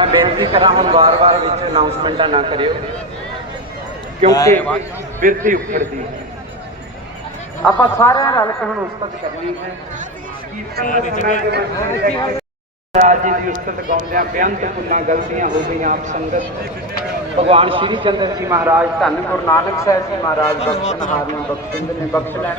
ਮੈਂ ਬੇਨਤੀ ਕਰਾਂ ਹੁਣ ਵਾਰ-ਵਾਰ ਵਿੱਚ ਅਨਾਉਂਸਮੈਂਟਾਂ ਨਾ ਕਰਿਓ ਕਿਉਂਕਿ ਬਿਰਤੀ ਉਖੜਦੀ ਹੈ। ਆਪਾਂ ਸਾਰਿਆਂ ਰਲ ਕੇ ਹੁਣ ਉਸਤਤ ਕਰਨੀ ਹੈ। ਕੀਰਤਨ ਰਾਜ ਜੀ ਦੀ ਉਸਤਤ ਗਾਉਂਦਿਆਂ ਬੇਅੰਤ ਪੁੰਨਾ ਗਲਤੀਆਂ ਹੋ ਗਈਆਂ ਆਪ ਸੰਗਤ। ਭਗਵਾਨ ਸ਼੍ਰੀ ਚੰਦਰ ਜੀ ਮਹਾਰਾਜ ਧੰਨ ਗੁਰੂ ਨਾਨਕ ਸਾਹਿਬ ਜੀ ਮਹਾਰਾਜ ਬਖਸ਼ਣਹਾਰ ਨੂੰ ਬਖਸ਼ਿੰਦ ਨੇ ਬਖਸ਼ ਲੈਣ।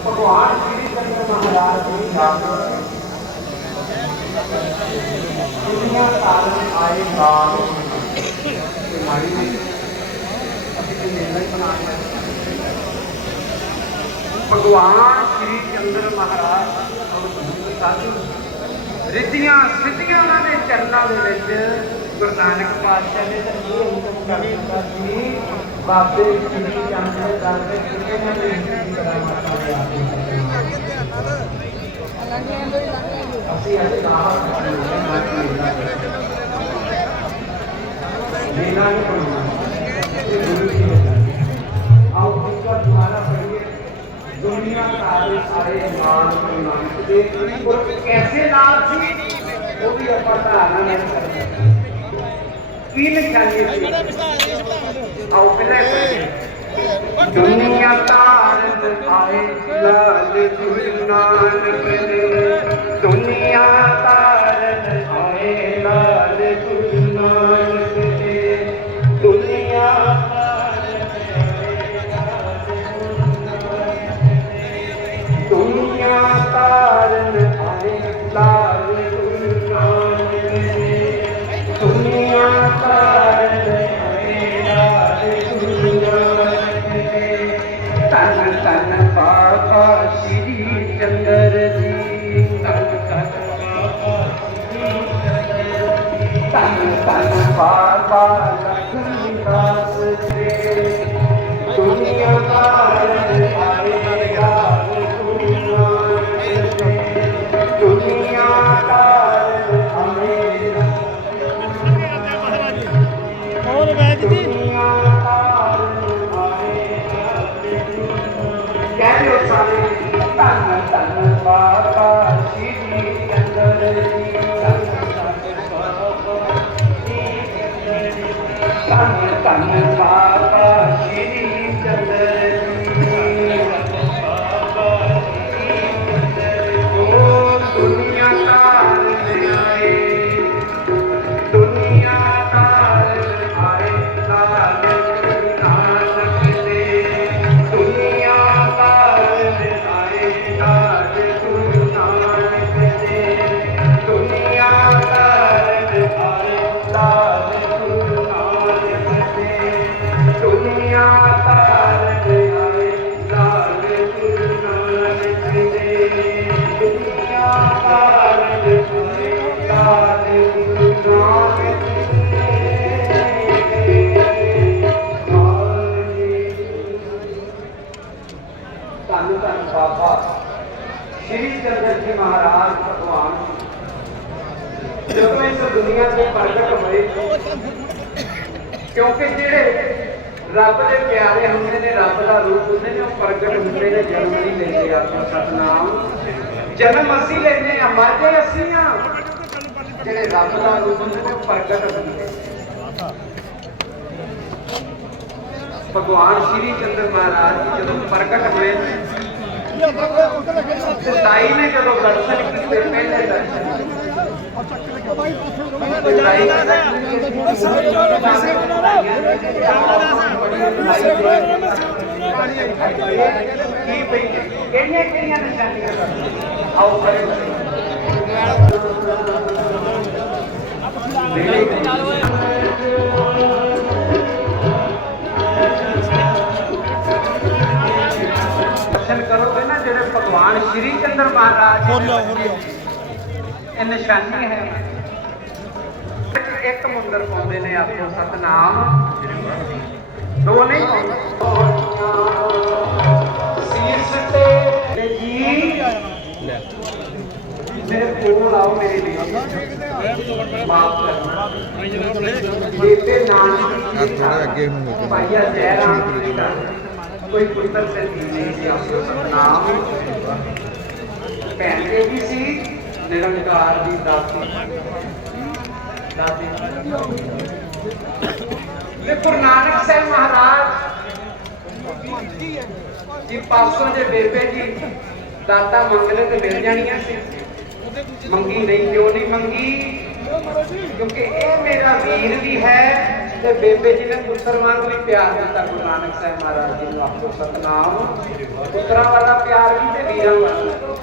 ਭਗਵਾਨ ਸ਼੍ਰੀ ਚੰਦਰ ਮਹਾਰਾਜ ਦੀ ਯਾਦ ਦੁਨੀਆ ਕਾਰਨ ਆਏ ਕਾਲ ਤੇ ਨੇ ਅਸੀਂ ਕੋਈ ਨਿਰਣय ਬਣਾਇਆ ਭਗਵਾਨ ਸ਼੍ਰੀ ਚੰਦਰ ਮਹਾਰਾਜ ਸਾਧੂ ਰਿੱਧੀਆਂ ਸਿੱਧੀਆਂ ਉਹਨਾਂ ਦੇ ਚਰਨਾਂ ਦੇ ਵਿੱਚ ਗੁਰੂ ਨਾਨਕ ਪਾਤਸ਼ਾਹ ਨੇ ਤਾਂ ਇਹ ਹੁਕਮ ਕਰ ਦਿੱਤਾ ਸੀ ਬਾਬੇ ਸ਼੍ਰੀ ਚੰਦ ਦੇ ਦਰ ਦੇ ਕਿਤੇ ਨਾ ਕਿਤੇ ਕਰਾਮਾਤਾਂ ਦੇ ਆਪ ਅਸੀਂ ਅੱਜ ਕਹਾ ਮੇਲਾ ਨਹੀਂ ਬਣਨਾ ਇਹ ਗੁਰੂ ਜੀ ਨੇ ਕਿਹਾ। ਆਓ ਇਸ ਵਾਰ ਦੁਬਾਰਾ ਪੜ੍ਹੀਏ ਦੁਨੀਆ ਸਾਰੇ ਸਾਰੇ ਇਮਾਨ ਗੁਰੂ ਨਾਨਕ ਦੇ ਔਰ ਕੈਸੇ ਨਾਲ ਸੀ ਉਹ ਵੀ ਆਪਾਂ ਧਾਰਨਾ ਨਹੀਂ ਕਰਦੇ ਕੀ ਨਿਸ਼ਾਨੀ ਸੀ ਆਓ ਪਹਿਲਾਂ ਦੁਨੀਆ ਤਾਰਨ ਆਏ ਲਾਲ ਗੁਰੂ ਨਾਨਕ ਨੇ ਦੁਨੀਆ ਤਾਰਨ ਤਨ ਤਨ ਬਾਬਾ ਸ਼੍ਰੀ ਚੰਦਰ ਜੀ ਤਨ ਤਨ ਬਾਬਾ ਸ਼੍ਰੀ ਚੰਦਰ ਜੀ ਤਨ ਤਨ ਬਾਬਾ ਸ਼੍ਰੀ ਚੰਦਰ ਜੀ ਮਹਾਰਾਜ ਭਗਵਾਨ। ਜਦੋਂ ਇਸ ਦੁਨੀਆ ਤੇ ਪ੍ਰਗਟ ਹੋਏ ਕਿਉਂਕਿ ਜਿਹੜੇ ਰੱਬ ਦੇ ਪਿਆਰੇ ਹੁੰਦੇ ਨੇ, ਰੱਬ ਦਾ ਰੂਪ ਹੁੰਦੇ ਨੇ, ਉਹ ਪ੍ਰਗਟ ਹੁੰਦੇ ਨੇ, ਜਨਮ ਨਹੀਂ ਲੈਂਦੇ ਆਪਾਂ ਸਤਨਾਮ। ਜਨਮ ਅਸੀਂ ਲੈਂਦੇ ਆ ਮਰਦੇ ਅਸੀਂ ਆ ਜਿਹੜੇ ਰੱਬ ਦਾ ਰੂਪ ਨੇ, ਉਹ ਪ੍ਰਗਟ ਹੁੰਦੇ ਭਗਵਾਨ ਸ਼੍ਰੀ ਚੰਦਰ ਮਹਾਰਾਜ ਜਦੋਂ ਪ੍ਰਗਟ ਹੋਏ ਖੁਦਾਈ ਨੇ ਜਦੋਂ ਦਰਸ਼ਨ ਕੀਤੇ ਪਹਿਲੇ ਕਿਹੜੀਆਂ ਕਿਹੜੀਆਂ ਨਿਸ਼ਾਨੀਆਂ? ਆਓ ਕਰੇ ਸ਼੍ਰੀ ਚੰਦਰ ਮਹਾਰਾਜ ਜੀ ਦੇ ਇਹ ਨਿਸ਼ਾਨੀ ਹੈ। ਇੱਕ ਮੁੰਦਰ ਪਾਉਂਦੇ ਨੇ ਆਪੋ ਸਤਨਾਮ। ਦੋ ਨਹੀਂ ਸੀਸ ਤੇ ਜੀ। ਮੇਰੇ ਕੋਲ ਆਓ ਮੇਰੇ ਲਈ। ਮਾਫ ਕਰਨਾ। ਨਾਨਕ ਅੱਗੇ। ਭਾਈਆ ਜੈ ਰਾਮ ਜੀ ਕੋਈ ਪੁੱਤਰ ਤੇ ਨਹੀਂ ਸੀ ਆਪੋ ਸਤਨਾਮ। ਭੈਣ ਦੇ ਵੀ ਸੀ, ਨਿਰੰਕਾਰ ਦੀ ਦਾਤੀ। ਦਾਤੀ। ਨੇ ਗੁਰੂ ਨਾਨਕ ਸਾਹਿਬ ਮਹਾਰਾਜ ਜੀ ਪਾਸੋਂ ਜੇ ਬੇਬੇ ਜੀ ਦਾਤਾ ਮੰਗਲੇ ਤੇ ਮਿਲ ਜਾਣੀਆਂ ਸੀ। ਮੰਗੀ ਨਹੀਂ, ਕਿਉਂ ਨਹੀਂ ਮੰਗੀ? ਕਿਉਂਕਿ ਇਹ ਮੇਰਾ ਵੀਰ ਵੀ ਹੈ ਤੇ ਬੇਬੇ ਜੀ ਨੇ ਪੁੱਤਰ ਵਾਂਗ ਵੀ ਪਿਆਰ ਦਿੱਤਾ ਗੁਰੂ ਨਾਨਕ ਸਾਹਿਬ ਮਹਾਰਾਜ ਜੀ ਨੂੰ ਆਪੋ ਸਤਨਾਮ। ਪੁੱਤਰਾਂ ਵਾਲਾ ਪਿਆਰ ਵੀ ਤੇ ਵੀਰਾਂ ਵਾਲਾ।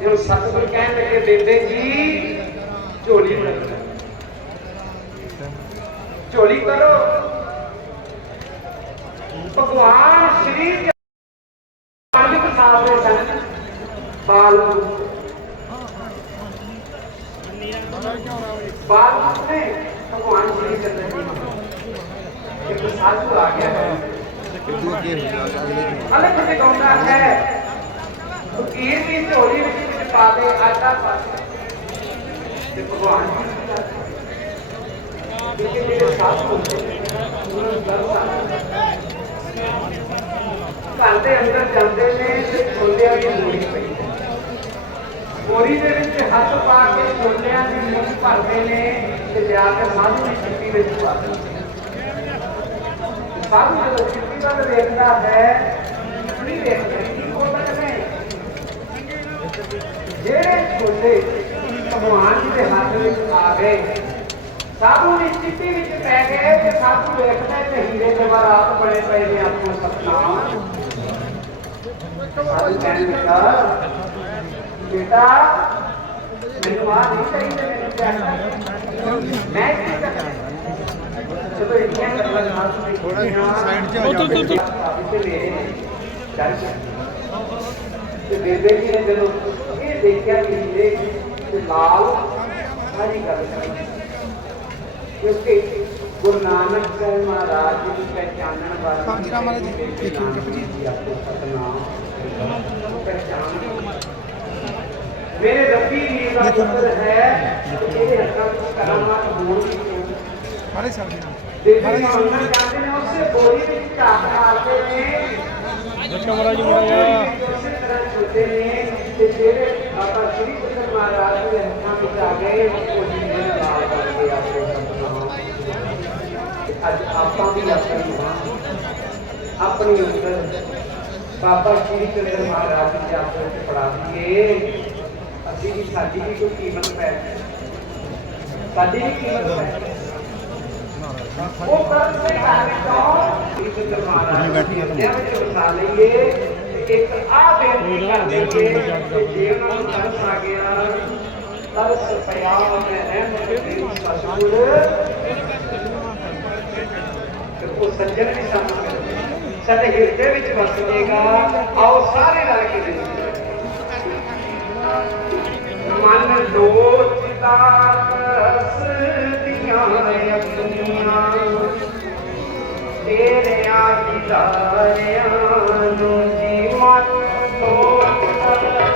ਇਹਨੂੰ ਸਤਿਗੁਰ ਕਹਿਣ ਲੱਗੇ ਬੇਬੇ ਜੀ ਝੋਲੀ ਕਰੋ ਝੋਲੀ ਕਰੋ ਭਗਵਾਨ ਸ਼੍ਰੀ ਜੀ ਪੰਜ ਕੁ ਸਾਲ ਦੇ ਸਨ ਬਾਲ ਬਾਲ ਨੇ ਭਗਵਾਨ ਸ਼੍ਰੀ ਚੰਦਰ ਜੀ ਇੱਕ ਸਾਧੂ ਆ ਗਿਆ ਹੈ ਇਦੋਂ ਅੱਗੇ ਹੋ ਜਾ ਅਗਲੇ ਨੂੰ ਅਲੱਗ ਤੇ ਗਾਉਂਦਾ ਹੈ ਫਕੀਰ ਦੀ ਝੋਲੀ ਵਿੱਚ ਵਿੱਚ ਪਾ ਦੇ ਆਟਾ ਪਾ ਦੇ ਤੇ ਭਗਵਾਨ ਜੀ ਨੂੰ ਦੱਸਦਾ ਕਿ ਜਿਹੜੇ ਸਾਧੂ ਹੁੰਦੇ ਨੇ, ਉਹਨਾਂ ਨੂੰ ਦੱਸਦਾ ਘਰ ਦੇ ਅੰਦਰ ਜਾਂਦੇ ਨੇ ਤੇ ਛੋਲਿਆਂ ਦੀ ਮੂੜੀ ਪਈ ਹੈ। ਬੋਰੀ ਦੇ ਵਿੱਚ ਹੱਥ ਪਾ ਕੇ ਛੋਲਿਆਂ ਦੀ ਮੂੜੀ ਭਰਦੇ ਨੇ ਤੇ ਲਿਆ ਕੇ ਸਾਧੂ ਦੀ ਚਿੱਟੀ ਵਿੱਚ ਪਾ ਦਿੰਦੇ ਨੇ ਸਾਧੂ ਜਦੋਂ ਚਿੱਟੀ ਵੱਲ ਵੇਖਦਾ ਹੈ ਨਹੀਂ ਵੇਖਦਾ ਕੀ ਕੋਲ ਨੇ ਜਿਹੜੇ ਛੋਲੇ ਭਗਵਾਨ ਜੀ ਦੇ ਹੱਥ ਵਿੱਚ ਆ ਗਏ ਸਾਧੂ ਦੀ ਚਿੱਟੀ ਵਿੱਚ ਪੈ ਗਏ ਤੇ ਸਾਧੂ ਵੇਖਦਾ ਤੇ ਹੀਰੇ ਦੇ ਬਾਰਾਤ ਬਣੇ ਪਏ ਨੇ ਆਪਣਾ ਸਤਨਾਮ ਸਾਧੂ ਕਹਿਣ ਲੱਗਾ ਬੇਟਾ ਮੈਨੂੰ ਆ ਨਹੀਂ ਚਾਹੀਦਾ ਮੈਨੂੰ ਚਾਹੀਦਾ ਮੈਂ ਕੀ ਕਰਾਂ ਜਦੋਂ ਇੰਨੀਆਂ ਗੱਲਾਂ ਸਾਧੂ ਨੇ ਥੋੜ੍ਹਾ ਜਿਹਾ side 'ਚ ਆ ਉਹ ਜਾਓ ਤੂੰ- ਤੂੰ- ਤੇ ਮੇਰੇ ਨੇ ਡਰ ਗਿਆ ਤੇ ਬੇਬੇ ਜੀ ਨੇ ਜਦੋਂ ਇਹ ਦੇਖਿਆ ਕਿ ਹੀਰੇ ਤੇ ਲਾਲ ਸਾਰੀ ਗੱਲ ਕਰੀ ਕਿਉਂਕਿ ਗੁਰੂ ਨਾਨਕ ਸਾਹਿਬ ਮਹਾਰਾਜ ਜੀ ਨੂੰ ਪਹਿਚਾਨਣ ਵਾਲਾ ਕਾਂਜਰਾ ਮਹਾਰਾਜ ਜੀ, ਦੇਖਿਓ ਜਪੋ ਜੀ। ਜੀ ਆਪੋ ਸਤਨਾਮ ਪਹਿਚਾਨ ਮੇਰੇ ਰੱਬੀ ਜੀ ਦਾ ਪੁੱਤਰ ਹੈ ਤੇ ਇਹਦੇ ਹੱਥਾਂ ਵਿੱਚ ਕਰਾਮਾਤ ਹੋਣ ਦੀ ਮਾਰੇ ਸਾਹਿਬ ਜੀ ਦੇਖੇ ਮੰਨਣ ਜਾਂਦੇ ਨੇ ਉਸੇ ਬੋਰੀ ਵਿੱਚ ਝਾਕ ਮਾਰਦੇ ਨੇ ਦੇਖੋ ਮਹਾਰਾਜ ਮੁੰਡਾ ਉਸੇ ਤਰ੍ਹਾਂ ਛੋਟੇ ਨੇ ਤੇ ਜਿਹੜੇ ਅੱਜ ਆਪਾਂ ਵੀ ਆਪਣੀ ਆਪਣੀ ਉੱਤਰ ਬਾਬਾ ਸ਼੍ਰੀ ਕ੍ਰਿਸ਼ਨ ਮਹਾਰਾਜ ਜੀ ਦੇ ਆਪੇ ਵਿੱਚ ਪੜਾ ਦਈਏ ਅਸੀਂ ਵੀ ਸਾਡੀ ਵੀ ਕੋਈ ਕੀਮਤ ਪੈ ਸਾਡੀ ਵੀ ਕੀਮਤ ਪੈ ਉਹ ਕਰਮ ਦੇ ਘਰ ਵਿੱਚੋਂ ਇੱਕ ਦਰਬਾਰ ਬੈਠੀ ਹੈ ਵਿੱਚ ਵਸਾ ਲਈਏ ਤੇ ਇੱਕ ਆ ਬੇਨਤੀ ਕਰ ਦਈਏ ਕਿ ਜੇ ਉਹਨਾਂ ਨੂੰ ਤਰਸ ਆ ਗਿਆ ਤਰਸ ਪਿਆ ਮੈਂ ਰਹਿਮਤ ਦੀ ਸਤਿਗੁਰ ਤੇ ਉਹ ਸੱਜਣ ਵੀ ਸਾਨੂੰ ਮਿਲੇ। ਸਾਡੇ ਹਿਰਦੇ ਵਿੱਚ ਵਸ ਜਾਏਗਾ ਆਓ ਸਾਰੇ ਰਲ ਕੇ ਬੇਨਤੀ ਮਨ ਲੋਚਦਾ ਰਸਦੀਆਂ ਆਪਣੀਆਂ ਤੇਰਿਆਂ ਦੀਦਾਰਿਆਂ ਨੂੰ ਜੀ ਮਨ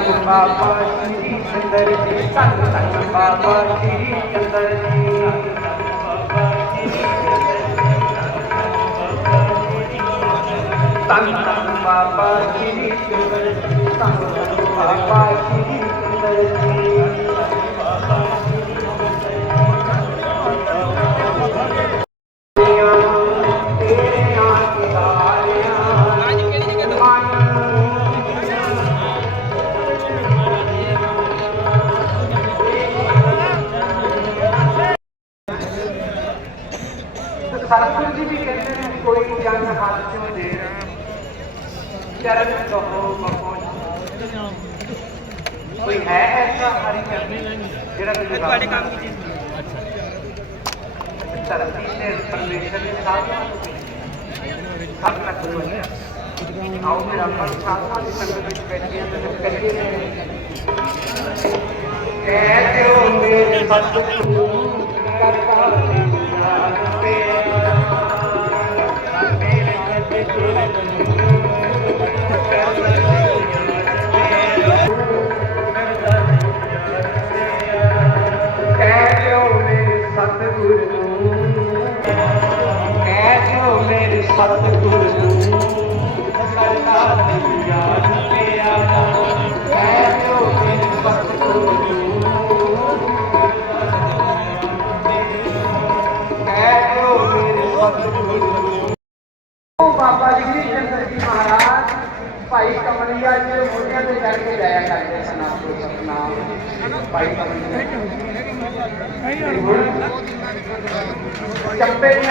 ਧੰਨ ਧੰਨ ਬਾਬਾ ਸ਼੍ਰੀ ਚੰਦਰ ਜੀ ਧੰਨ ਧੰਨ ਬਾਬਾ ਸ਼੍ਰੀ ਚੰਦਰ ਜੀ। ਧੰਨ ਧੰਨ ਬਾਬਾ ਸ਼੍ਰੀ ਚੰਦਰ ਜੀ ਧੰਨ ਧੰਨ ਬਾਬਾ ਸ਼੍ਰੀ ਚੰਦਰ ਜੀ। ਤੁਹਾਡੇ ਕੰਮ ਦੀ ਧਰਤੀ ਤੇ ਪਰਮੇਸ਼ਰ ਸਾਰਿਆਂ ਨੂੰ ਸਭ ਤੱਕ ਪਹੁੰਚਿਆ ਆਓ ਫਿਰ ਆਪਾਂ ਸਾਧਨਾ ਦੀ ਸੰਗਤ ਵਿੱਚ ਬੈਠੇ ਹਾਂ ਤੇ ਕਰੀਏ। ਕਹਿ ਦਿਓ ਮੇਰੇ ਸਤਿਗੁਰੂ ਕਰਤਾ ਤੇਰਾ ਤੇਰਾ ਮੇਰੇ ਕਹਿ ਭਾਈ ਕਮਲਿਆ ਜੀ ਦੇ ਮੋਢਿਆਂ ਤੇ ਚੜ ਕੇ ਜਾਇਆ ਕਰਦੇ ਸਨ ਆਪੋ ਸਤਨਾਮ ਭਾਈ ਕਮਲਿਆ ਤੇ ਹੁਣ ਚੱਪੇ ਦੀਆਂ